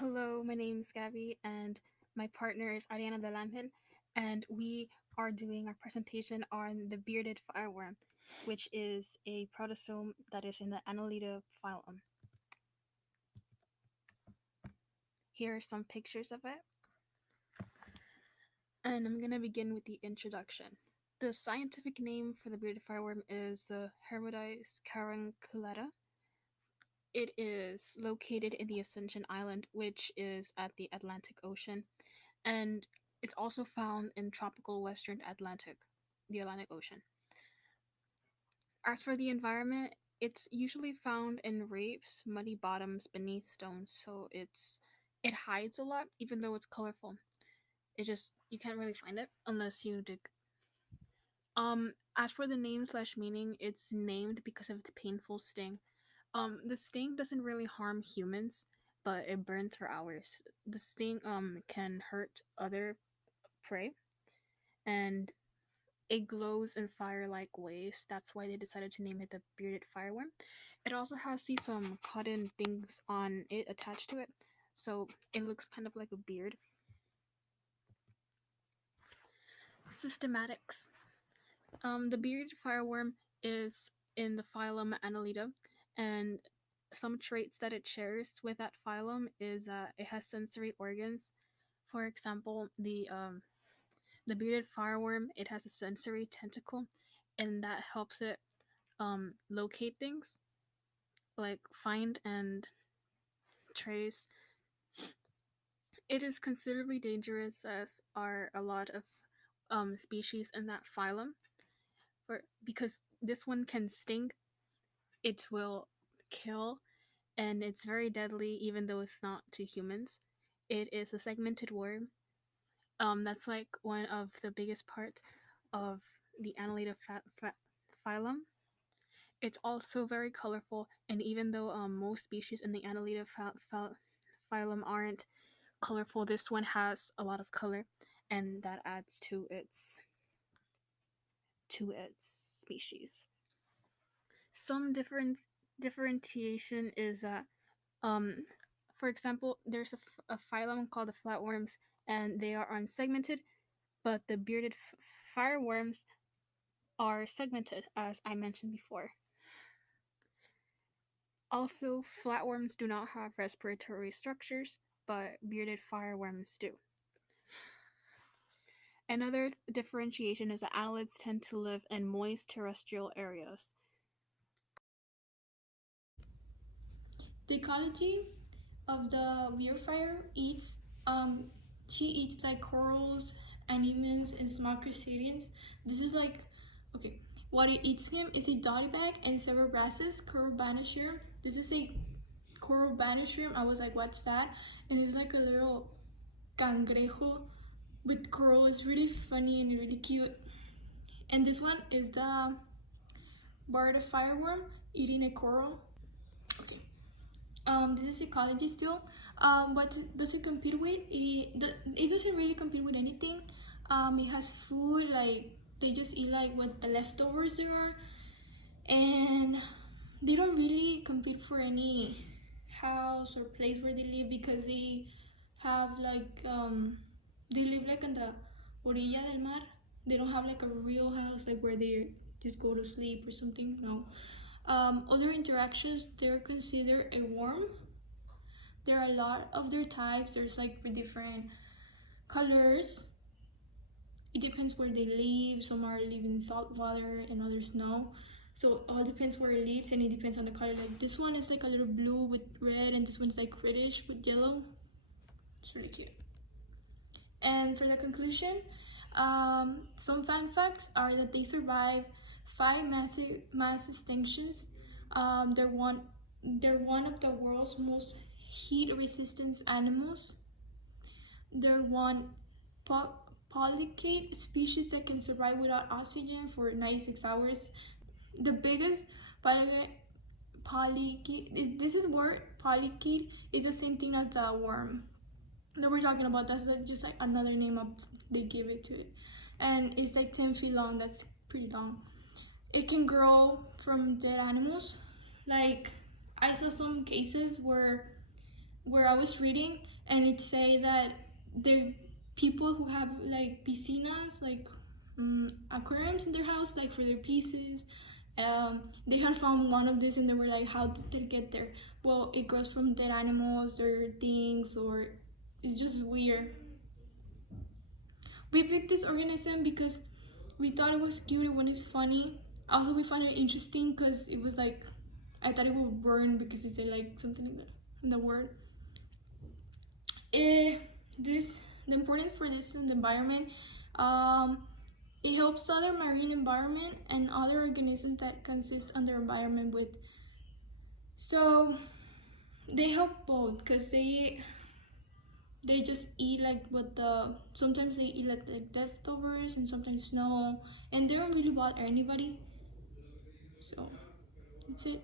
Hello, my name is Gabby, and my partner is Ariana Del Angel, and we are doing our presentation on the bearded fireworm, which is a protozoan that is in the Annelida phylum. Here are some pictures of it, and I'm going to begin with the introduction. The scientific name for the bearded fireworm is the Hermodice caranculata. It is located in the Ascension Island, which is at the Atlantic Ocean, and it's also found in tropical western the Atlantic Ocean. As for the environment, it's usually found in reefs, muddy bottoms beneath stones, so it hides a lot even though it's colorful. You can't really find it unless you dig. As for the name slash meaning, it's named because of its painful sting. The sting doesn't really harm humans, but it burns for hours. The sting can hurt other prey, and it glows in fire-like ways. That's why they decided to name it the bearded fireworm. It also has these cotton things on it attached to it, so it looks kind of like a beard. Systematics. The bearded fireworm is in the phylum Annelida, and some traits that it shares with that phylum is it has sensory organs. For example, the bearded fireworm, it has a sensory tentacle, and that helps it locate things, like find and trace. It is considerably dangerous, as are a lot of species in that phylum, because this one can sting, it will kill, and it's very deadly even though it's not to humans. It is a segmented worm. That's like one of the biggest parts of the Annelida phylum. It's also very colorful, and even though most species in the Annelida phylum aren't colorful, this one has a lot of color, and that adds to its species. Some differentiation is that, for example, there's a phylum called the flatworms, and they are unsegmented, but the bearded fireworms are segmented, as I mentioned before. Also, flatworms do not have respiratory structures, but bearded fireworms do. Another differentiation is that annelids tend to live in moist terrestrial areas. The ecology of the weirfire eats she eats like corals, anemones, and small crustaceans. This is like okay. What it eats him is a dottyback and several brasses, coral banishroom. This is a coral banishroom. I was like, what's that? And it's like a little cangrejo with coral. It's really funny and really cute. And this one is the bird of fireworm eating a coral. Okay. This is ecology still. What does it compete with? It doesn't really compete with anything. It has food, like they just eat like what the leftovers there are, and they don't really compete for any house or place where they live, because they have like they live like on the orilla del mar. They don't have like a real house, like where they just go to sleep or something. No. Other interactions, they're considered a worm. There are a lot of their types. There's like different colors. It depends where they live. Some are living in salt water and others no. So it all depends where it lives, and it depends on the color. Like this one is like a little blue with red, and this one's like reddish with yellow. It's really cute. And for the conclusion, some fun facts are that they survive 5 mass extinctions. They're one of the world's most heat-resistant animals. They're one polycate species that can survive without oxygen for 96 hours. The biggest polycate, this is word polycate is the same thing as the worm that we're talking about. That's just like another name they give it to it, and it's like 10 feet long. That's pretty long. It can grow from dead animals. Like I saw some cases where where I was reading, and it say that the people who have like piscinas, like aquariums in their house, like for their pieces, they had found one of this, and they were like, how did they get there? Well, it goes from dead animals or things, or it's just weird. We picked this organism because we thought it was cute when it's funny. Also, we found it interesting because it was like, I thought it would burn because it said like something in the word. The importance for this in the environment, it helps other marine environment and other organisms that consist on their environment with. So they help both because they just eat like what the sometimes they eat like leftovers and sometimes no, and they don't really bother anybody. So that's it.